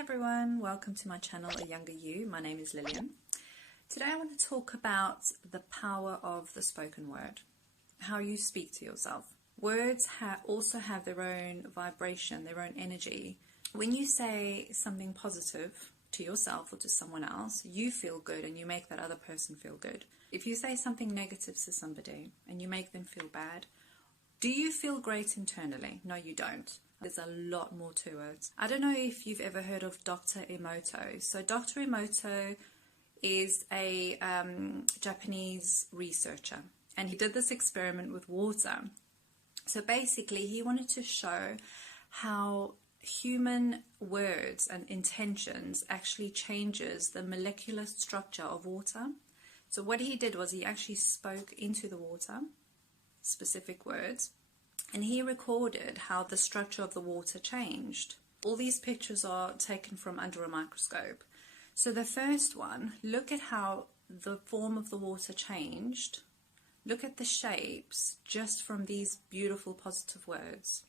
everyone, welcome to my channel A Younger You. My name is Lillian. Today I want to talk about the power of the spoken word, how you speak to yourself. Words also have their own vibration, their own energy. When you say something positive to yourself or to someone else, you feel good and you make that other person feel good. If you say something negative to somebody and you make them feel bad, do you feel great internally? No, you don't. There's a lot more to it. I don't know if you've ever heard of Dr. Emoto. So Dr. Emoto is a Japanese researcher, and he did this experiment with water. So basically he wanted to show how human words and intentions actually changes the molecular structure of water. So what he did was he actually spoke into the water specific words, and he recorded how the structure of the water changed. All these pictures are taken from under a microscope. So the first one, look at how the form of the water changed. Look at the shapes just from these beautiful positive words.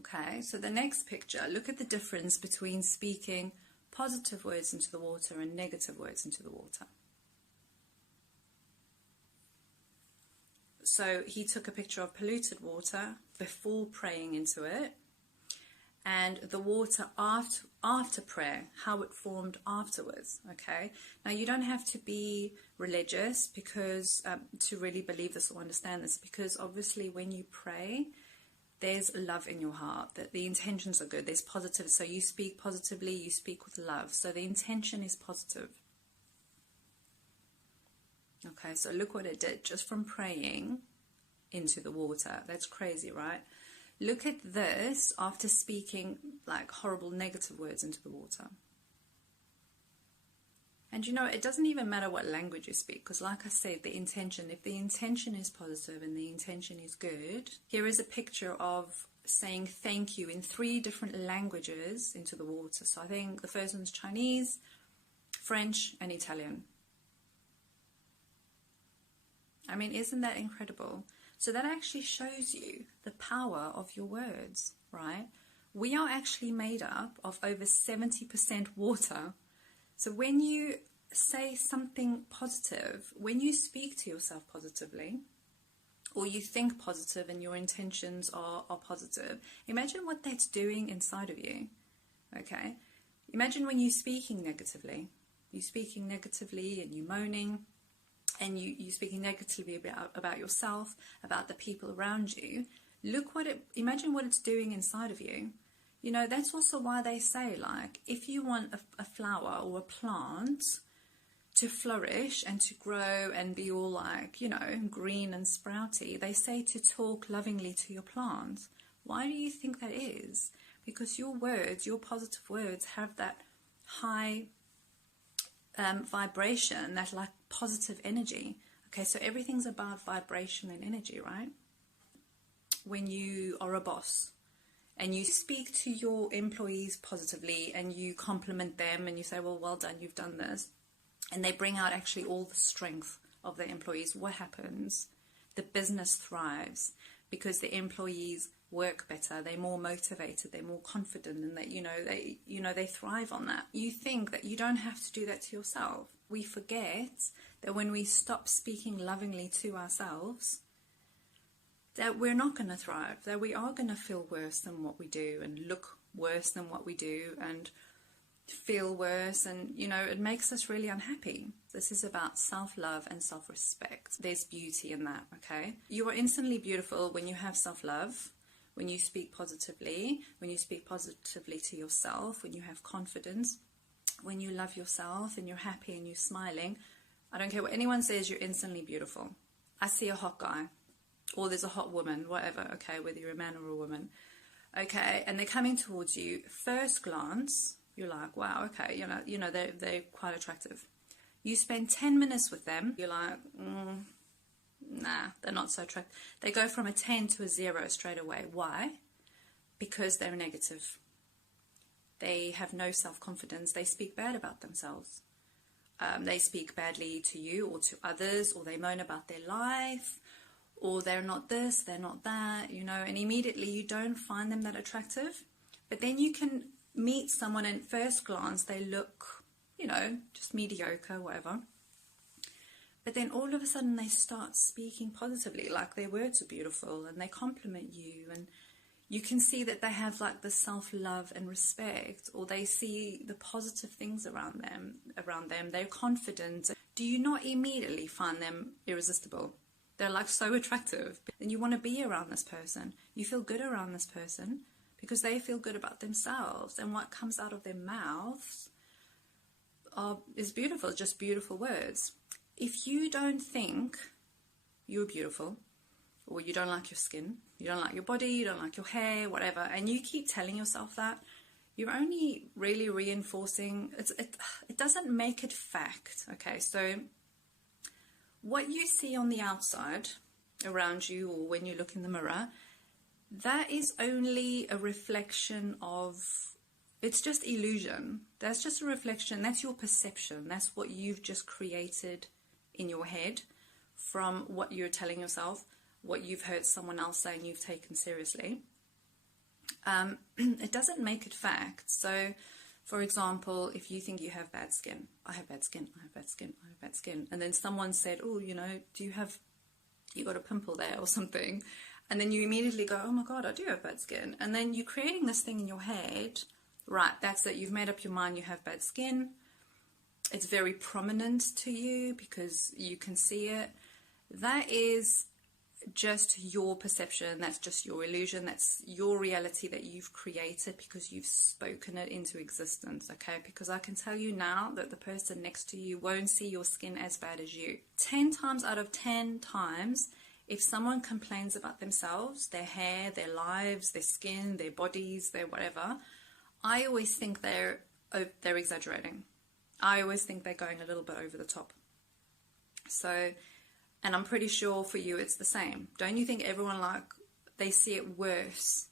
Okay, so the next picture, look at the difference between speaking positive words into the water and negative words into the water. So he took a picture of polluted water before praying into it, and the water after prayer, how it formed afterwards. Okay, now you don't have to be religious because to really believe this or understand this, because obviously when you pray, there's love in your heart, that the intentions are good, there's positive. So you speak positively, you speak with love, so the intention is positive. Okay, so look what it did just from praying into the water. That's crazy, right? Look at this after speaking like horrible negative words into the water. And you know, it doesn't even matter what language you speak, because like I said, the intention, if the intention is positive and the intention is good. Here is a picture of saying thank you in 3 different languages into the water. So I think the first one's Chinese, French, and Italian. I mean, isn't that incredible? So that actually shows you the power of your words, right? We are actually made up of over 70% water. So when you say something positive, when you speak to yourself positively, or you think positive and your intentions are positive, imagine what that's doing inside of you, okay? Imagine when you're speaking negatively. You're speaking negatively and you're moaning, and you're speaking negatively about yourself, about the people around you. Imagine what it's doing inside of you. You know, that's also why they say, like, if you want a flower or a plant to flourish and to grow and be all like, you know, green and sprouty, they say to talk lovingly to your plant. Why do you think that is? Because your words, your positive words, have that high vibration, that like positive energy. Okay, so everything's about vibration and energy, right? When you are a boss and you speak to your employees positively and you compliment them and you say, well done, you've done this, and they bring out actually all the strength of the employees, what happens? The business thrives because the employees work better, they're more motivated, they're more confident, and that they thrive on that. You think that you don't have to do that to yourself. We forget that when we stop speaking lovingly to ourselves, that we're not going to thrive, that we are going to feel worse than what we do and look worse than what we do and feel worse, and you know, it makes us really unhappy. This is about self-love and self-respect. There's beauty in that, okay? You are instantly beautiful when you have self-love, when you speak positively, when you speak positively to yourself, when you have confidence, when you love yourself and you're happy and you're smiling. I don't care what anyone says, you're instantly beautiful. I see a hot guy, or there's a hot woman, whatever, okay, whether you're a man or a woman, okay, and they're coming towards you. First glance, you're like, wow, okay, you know, they're quite attractive. You spend 10 minutes with them, you're like, nah, they're not so attractive. They go from a 10 to a 0 straight away. Why? Because they're negative. They have no self-confidence. They speak bad about themselves. They speak badly to you or to others, or they moan about their life, or they're not this, they're not that, you know, and immediately you don't find them that attractive. But then you can meet someone and at first glance they look, you know, just mediocre, whatever. But then all of a sudden they start speaking positively, like their words are beautiful and they compliment you, and you can see that they have like the self-love and respect, or they see the positive things around them. They're confident. Do you not immediately find them irresistible? They're like so attractive. And you want to be around this person. You feel good around this person because they feel good about themselves. And what comes out of their mouths is beautiful, just beautiful words. If you don't think you're beautiful, or you don't like your skin, you don't like your body, you don't like your hair, whatever, and you keep telling yourself that, you're only really reinforcing, it doesn't make it fact, okay? So what you see on the outside around you, or when you look in the mirror, that is only a reflection of, it's just illusion. That's just a reflection, that's your perception, that's what you've just created in your head from what you're telling yourself, what you've heard someone else say and you've taken seriously. It doesn't make it fact. So, for example, if you think you have bad skin, I have bad skin, I have bad skin, I have bad skin, and then someone said, oh, you know, you got a pimple there or something, and then you immediately go, oh my God, I do have bad skin, and then you're creating this thing in your head, right, that's it, you've made up your mind you have bad skin. It's very prominent to you because you can see it. That is just your perception, that's just your illusion, that's your reality that you've created because you've spoken it into existence, okay? Because I can tell you now that the person next to you won't see your skin as bad as you. 10 times out of 10 times, if someone complains about themselves, their hair, their lives, their skin, their bodies, their whatever, I always think they're exaggerating. I always think they're going a little bit over the top. So, and I'm pretty sure for you it's the same. Don't you think everyone, like, they see it worse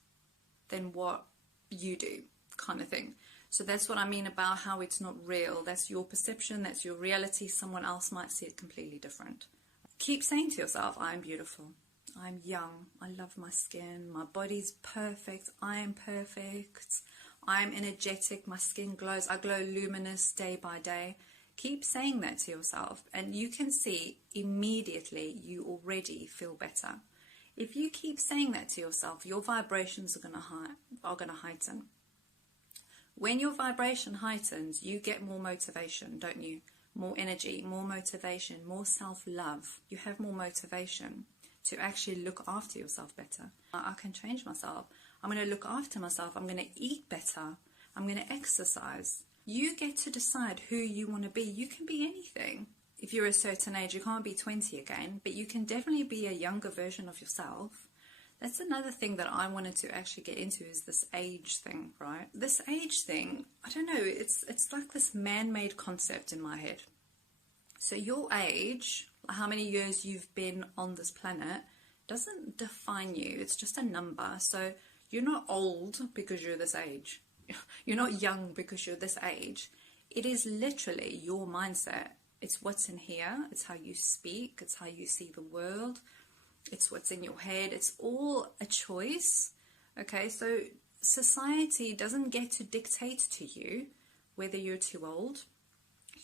than what you do, kind of thing? So that's what I mean about how it's not real. That's your perception, that's your reality. Someone else might see it completely different. Keep saying to yourself, I'm beautiful, I'm young, I love my skin, my body's perfect, I am perfect, I'm energetic, my skin glows, I glow luminous day by day. Keep saying that to yourself and you can see immediately you already feel better. If you keep saying that to yourself, your vibrations are going to heighten. When your vibration heightens, you get more motivation, don't you? More energy, more motivation, more self-love. You have more motivation to actually look after yourself better. I can change myself. I'm going to look after myself. I'm going to eat better. I'm going to exercise. You get to decide who you want to be. You can be anything. If you're a certain age, you can't be 20 again, but you can definitely be a younger version of yourself. That's another thing that I wanted to actually get into, is this age thing, right? This age thing, I don't know, it's like this man-made concept in my head. So your age, how many years you've been on this planet, doesn't define you. It's just a number. So you're not old because you're this age. You're not young because you're this age. It is literally your mindset. It's what's in here. It's how you speak. It's how you see the world. It's what's in your head. It's all a choice. Okay, so society doesn't get to dictate to you whether you're too old,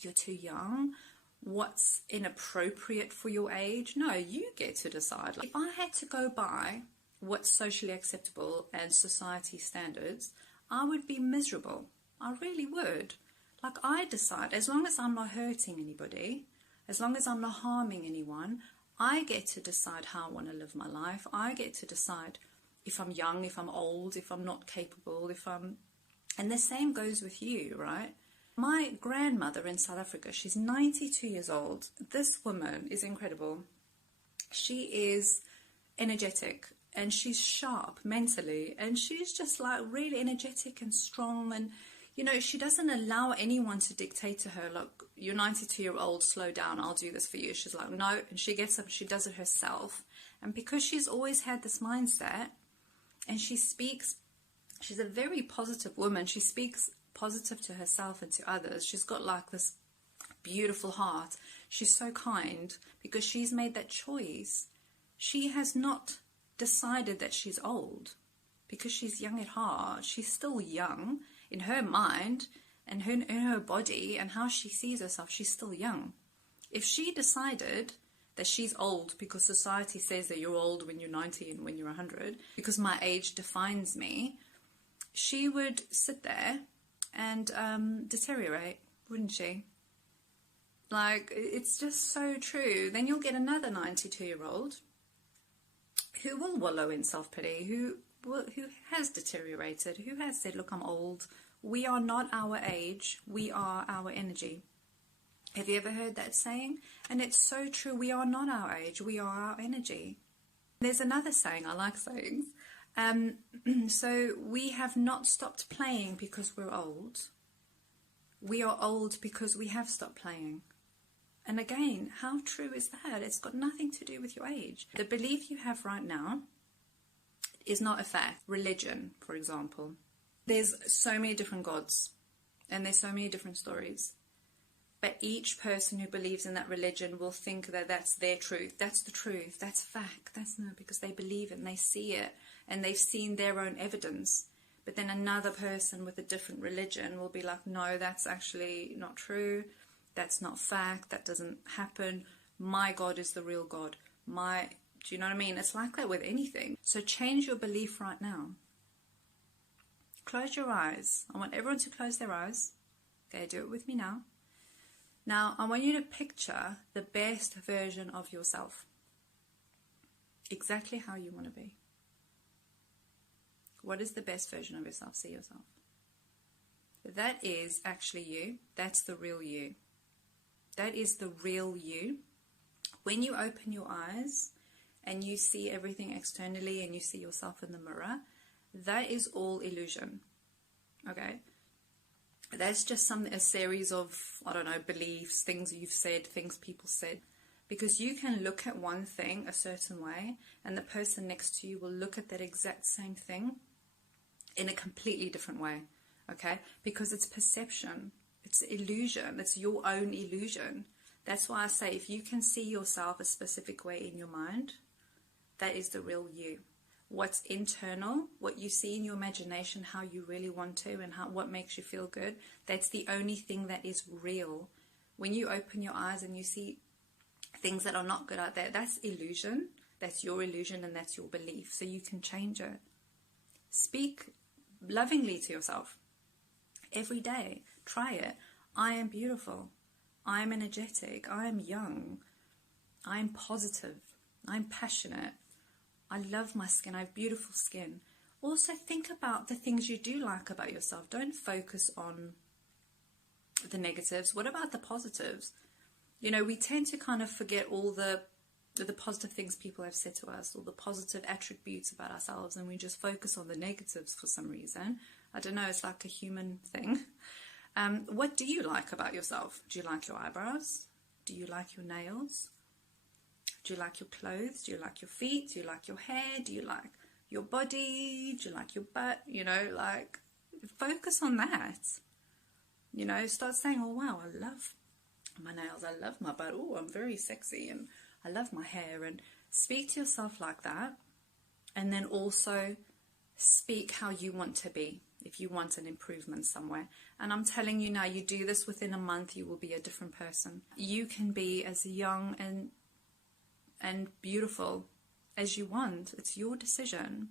you're too young, what's inappropriate for your age. No, you get to decide. Like, if I had to go by what's socially acceptable and society standards, I would be miserable. I really would. Like, I decide, as long as I'm not hurting anybody, as long as I'm not harming anyone, I get to decide how I want to live my life. I get to decide if I'm young, if I'm old, if I'm not capable, and the same goes with you, right? My grandmother in South Africa, she's 92 years old. This woman is incredible. She is energetic and she's sharp mentally, and she's just like really energetic and strong, and you know, she doesn't allow anyone to dictate to her, look, you're 92-year-old, slow down, I'll do this for you. She's like, no, and she gets up, she does it herself. And because she's always had this mindset, and she speaks, she's a very positive woman, she speaks positive to herself and to others. She's got like this beautiful heart. She's so kind because she's made that choice. She has not decided that she's old. because she's young at heart. She's still young in her mind and in her body and how she sees herself. She's still young. If she decided that she's old because society says that you're old when you're 90 and when you're 100, because my age defines me, she would sit there and deteriorate, wouldn't she? Like, it's just so true. Then you'll get another 92-year-old who will wallow in self-pity, who has deteriorated, who has said, look, I'm old. We are not our age, we are our energy. Have you ever heard that saying? And it's so true. We are not our age, we are our energy. There's another saying, I like sayings. So we have not stopped playing because we're old. We are old because we have stopped playing. And again, how true is that? It's got nothing to do with your age. The belief you have right now is not a fact. Religion, for example. There's so many different gods and there's so many different stories. But each person who believes in that religion will think that that's their truth. That's the truth. That's fact. That's no, because they believe it and they see it and they've seen their own evidence. But then another person with a different religion will be like, no, that's actually not true. That's not fact. That doesn't happen. My God is the real God. Do you know what I mean? It's like that with anything. So change your belief right now. Close your eyes. I want everyone to close their eyes. Okay, do it with me now. Now, I want you to picture the best version of yourself. Exactly how you want to be. What is the best version of yourself? See yourself. That is actually you. That's the real you. That is the real you. When you open your eyes and you see everything externally and you see yourself in the mirror, that is all illusion. Okay? That's just a series of, I don't know, beliefs, things you've said, things people said. Because you can look at one thing a certain way and the person next to you will look at that exact same thing in a completely different way. Okay? Because it's perception. It's illusion. It's your own illusion. That's why I say if you can see yourself a specific way in your mind, that is the real you. What's internal, what you see in your imagination, how you really want to, and what makes you feel good, that's the only thing that is real. When you open your eyes and you see things that are not good out there, that's illusion. That's your illusion and that's your belief. So you can change it. Speak lovingly to yourself every day. Try it. I am beautiful. I am energetic. I am young. I am positive. I'm passionate. I love my skin. I have beautiful skin. Also think about the things you do like about yourself. Don't focus on the negatives. What about the positives? You know, we tend to kind of forget all the positive things people have said to us, all the positive attributes about ourselves, and we just focus on the negatives for some reason. I don't know, it's like a human thing. What do you like about yourself? Do you like your eyebrows? Do you like your nails? Do you like your clothes? Do you like your feet? Do you like your hair? Do you like your body? Do you like your butt? You know, like, focus on that. You know, start saying, oh, wow, I love my nails. I love my butt. Oh, I'm very sexy and I love my hair. And speak to yourself like that. And then also speak how you want to be if you want an improvement somewhere. And I'm telling you now, you do this within a month, you will be a different person. You can be as young and beautiful as you want. It's your decision.